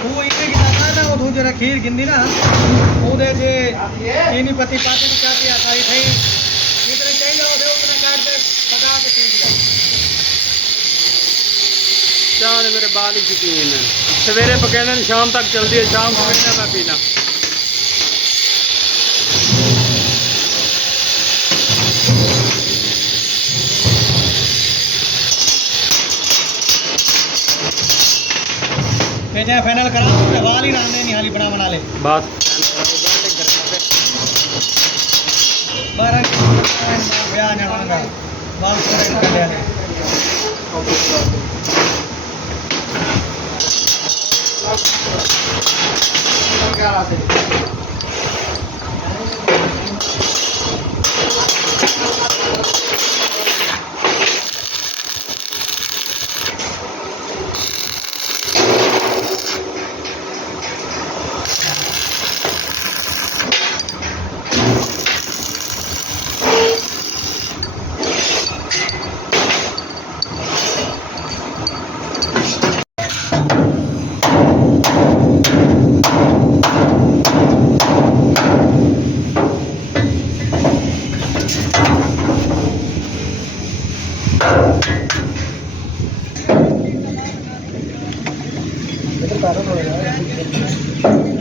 वो इन्हें गिना ना वो दूध जरा खीर गिंदी ना वो दे जे चीनी पत्ती पाते में क्या पिया था इधर जितने चाहिए हो उतना काट दे पका के पी दिया। चाह ने मेरे बाल ही शकीन है सवेरे पकाने शाम तक चलती है शाम को मैं पीना। चाहे फाइनल करा वाल ही रहने नहीं हाली बना ले बस 12 ब्याह ने मांगा बाल कर ले इधर पैरों